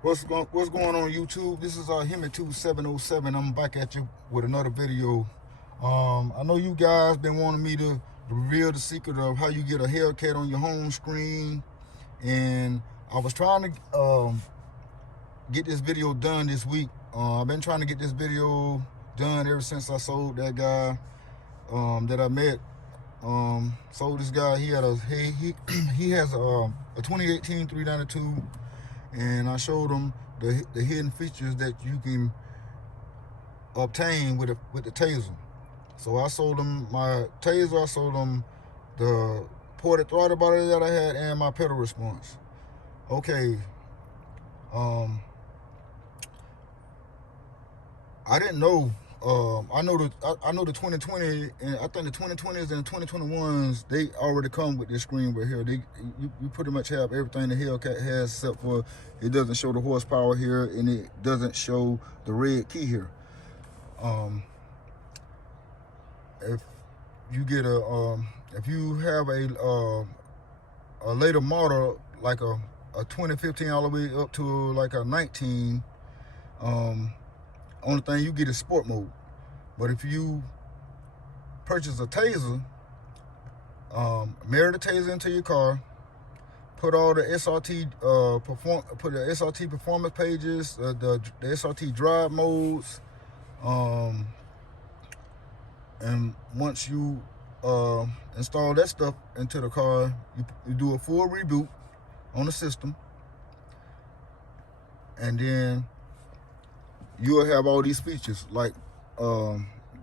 What's going on YouTube? This is Hemi2707. I'm back at you with another video. I know you guys been wanting me to reveal the secret of how you get a Hellcat on your home screen, and I was trying to get this video done this week. I've been trying to get this video done ever since I sold that guy that I met. Sold this guy. He had he has a 2018 392. And I showed them the hidden features that you can obtain with the Taser. So I sold them my Taser, I sold them the ported throttle body that I had, and my pedal response. Okay, I didn't know. I know the 2020, and I think the 2020s and the 2021s, they already come with this screen right here. You pretty much have everything the Hellcat has, except for it doesn't show the horsepower here, and it doesn't show the red key here. If you get if you have a later model, like a 2015 all the way up to like a 19, only thing you get is sport mode. But if you purchase a Taser, marry the Taser into your car, put all the SRT put the SRT performance pages, the SRT drive modes, and once you install that stuff into the car, you do a full reboot on the system, and then you'll have all these features like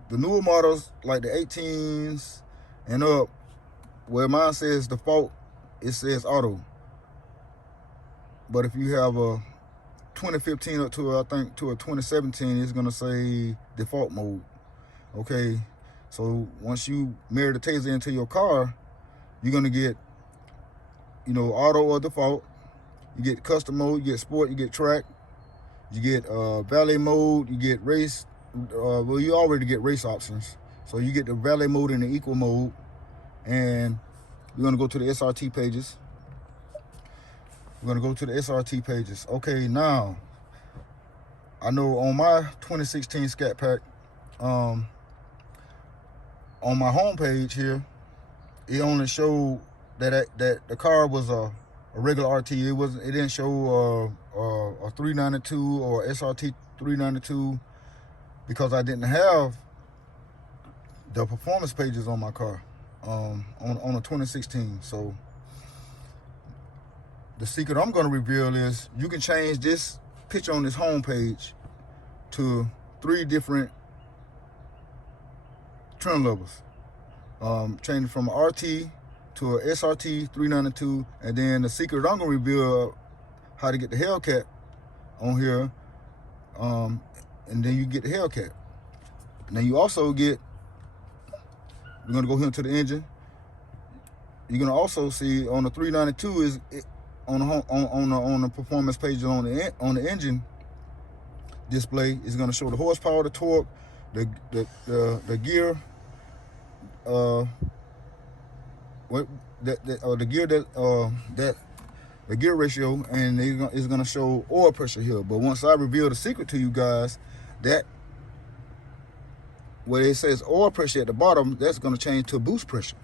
the newer models, like the 18s and up, where mine says default, it says auto. But if you have a 2015 up to, I think, to a 2017, it's gonna say default mode. Okay, so once you marry the Taser into your car, you're gonna get, auto or default. You get custom mode, you get sport, you get track, you get valet mode, you get race. Well, you already get race options. So you get the valet mode and the equal mode. And we're gonna go to the SRT pages. Okay, now, I know on my 2016 Scat Pack, on my homepage here, it only showed that the car was a regular RT. It didn't show a 392 or SRT 392, because I didn't have the performance pages on my car on a 2016. So the secret I'm going to reveal is you can change this picture on this homepage to 3 different trim levels. Changing from an RT to a SRT 392, and then the secret I'm going to reveal how to get the Hellcat on here, and then you get the Hellcat. And then you also get, we're gonna go here to the engine. You're gonna also see on the 392 is on the performance page on the engine display is gonna show the horsepower, the torque, the gear, the gear ratio, and it's gonna show oil pressure here. But once I reveal the secret to you guys, that where it says oil pressure at the bottom, that's gonna change to boost pressure.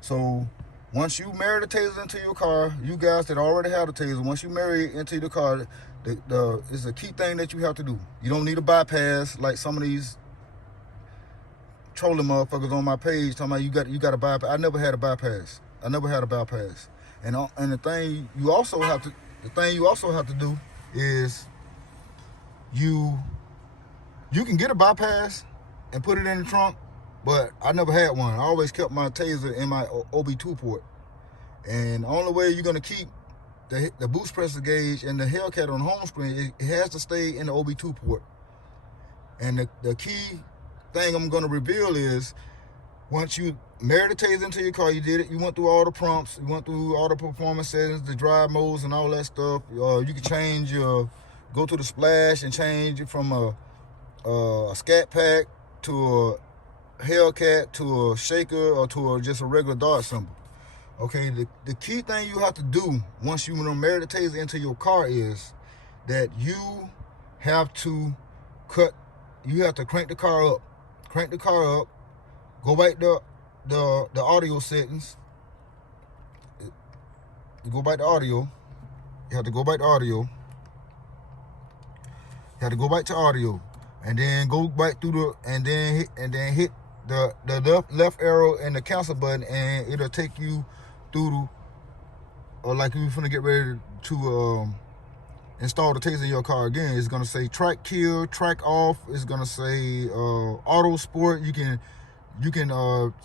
So once you marry the Taser into your car, you guys that already have the Taser, once you marry it into the car, it's a key thing that you have to do. You don't need a bypass like some of these trolling motherfuckers on my page talking about you got a bypass. I never had a bypass. And the thing you also have to do is you can get a bypass and put it in the trunk, but I never had one. I always kept my Taser in my OB2 port. And the only way you're gonna keep the boost pressure gauge and the Hellcat on the home screen, it has to stay in the OB2 port. And the key thing I'm gonna reveal is, once you marry the Taser into your car, you did it, you went through all the prompts, you went through all the performance settings, the drive modes and all that stuff. You can change go to the splash and change it from a Scat Pack to a Hellcat to a shaker or to just a regular dart symbol. Okay, the key thing you have to do once you marry the Taser into your car is that you have to crank the car up. Crank the car up. Go back to the audio settings. You go back to audio. You have to go back to audio. You have to go back to audio, and then go back through and then hit the left arrow and the cancel button, and it'll take you through or like you're finna get ready to install the taser in your car again. It's gonna say track kill, track off. It's gonna say auto sport. You can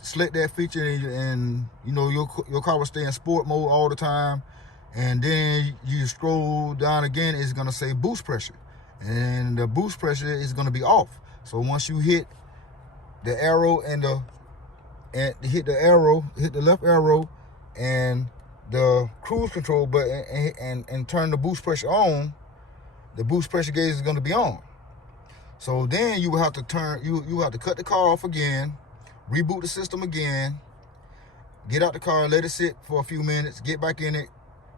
select that feature, and you know your car will stay in sport mode all the time. And then you scroll down again, it's gonna say boost pressure, and the boost pressure is gonna be off. So once you hit the arrow hit the left arrow and the cruise control button and turn the boost pressure on, the boost pressure gauge is going to be on. So then you will have to cut the car off again, reboot the system again, get out the car, let it sit for a few minutes, get back in it,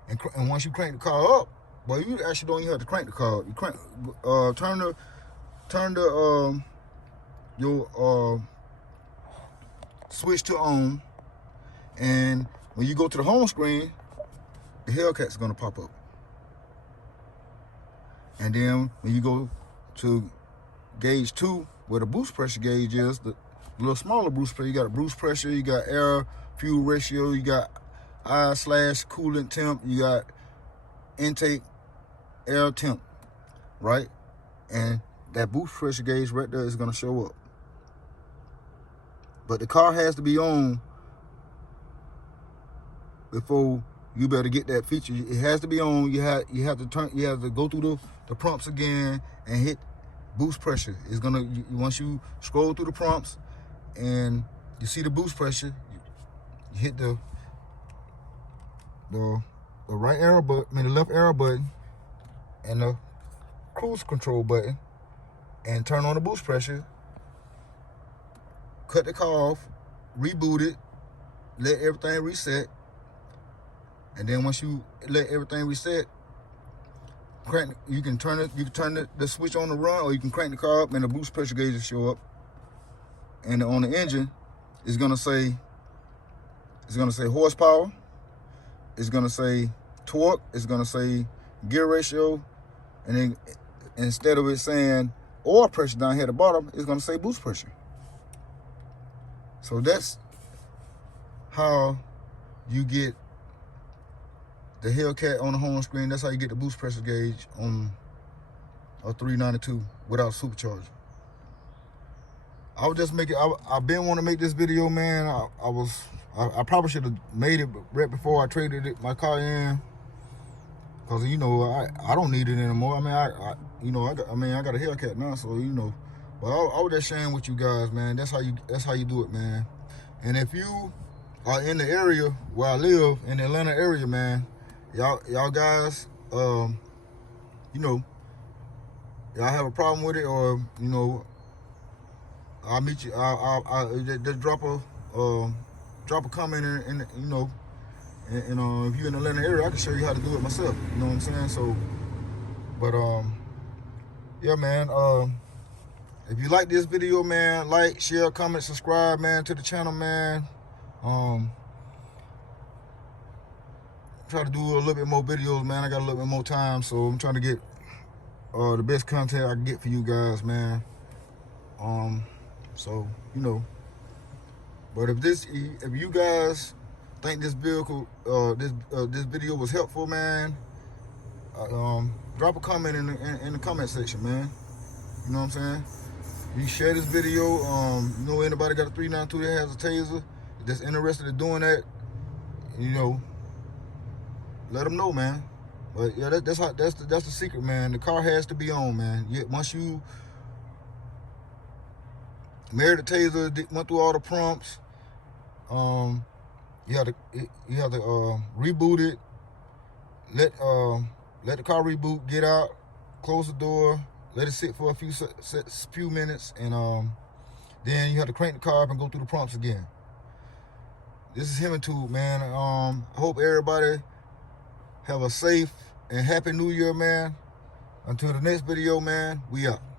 and once you crank the car up, well, you actually don't even have to crank the car up. You turn your switch to on, and when you go to the home screen, the Hellcat's gonna pop up. And then when you go to gauge 2, where the boost pressure gauge is, the little smaller boost pressure, you got a boost pressure, you got air fuel ratio, you got I/coolant temp, you got intake air temp, right? And that boost pressure gauge right there is gonna show up. But the car has to be on before you better get that feature. It has to be on. You have to go through the prompts again and hit boost pressure. It's gonna, once you scroll through the prompts and you see the boost pressure, you hit the right arrow button, the left arrow button, and the cruise control button, and turn on the boost pressure. Cut the car off, reboot it, let everything reset. And then once you let everything reset, you can turn the switch on to run, or you can crank the car up and the boost pressure gauge will show up. And on the engine, it's gonna say horsepower, it's gonna say torque, it's gonna say gear ratio, and then instead of it saying oil pressure down here at the bottom, it's gonna say boost pressure. So that's how you get the Hellcat on the home screen. That's how you get the boost pressure gauge on a 392 without supercharger. I've been wanting to make this video, man. I probably should have made it right before I traded my car in, cause you know I don't need it anymore. I mean I got a Hellcat now, so you know. But I was just sharing with you guys, man. That's how you do it, man. And if you are in the area where I live, in the Atlanta area, man, y'all guys, you know, y'all have a problem with it, or you know, I'll meet you. I'll just drop a comment in you know, and if you're in the Atlanta area, I can show you how to do it myself. You know what I'm saying? So, but yeah, man. If you like this video, man, like, share, comment, subscribe, man, to the channel, man. Try to do a little bit more videos, man. I got a little bit more time, so I'm trying to get the best content I can get for you guys, man. So you know. But if you guys think this vehicle, this video was helpful, man, drop a comment in the comment section, man. You know what I'm saying? You share this video. You know anybody got a 392 that has a taser that's interested in doing that, you know, let them know, man. But yeah, that's the secret, man. The car has to be on, man. Once you married the taser, went through all the prompts, you have to reboot it. Let the car reboot. Get out. Close the door. Let it sit for a few minutes, and then you have to crank the car up and go through the prompts again. This is HemingTube, man. I hope everybody have a safe and happy New Year, man. Until the next video, man, we out.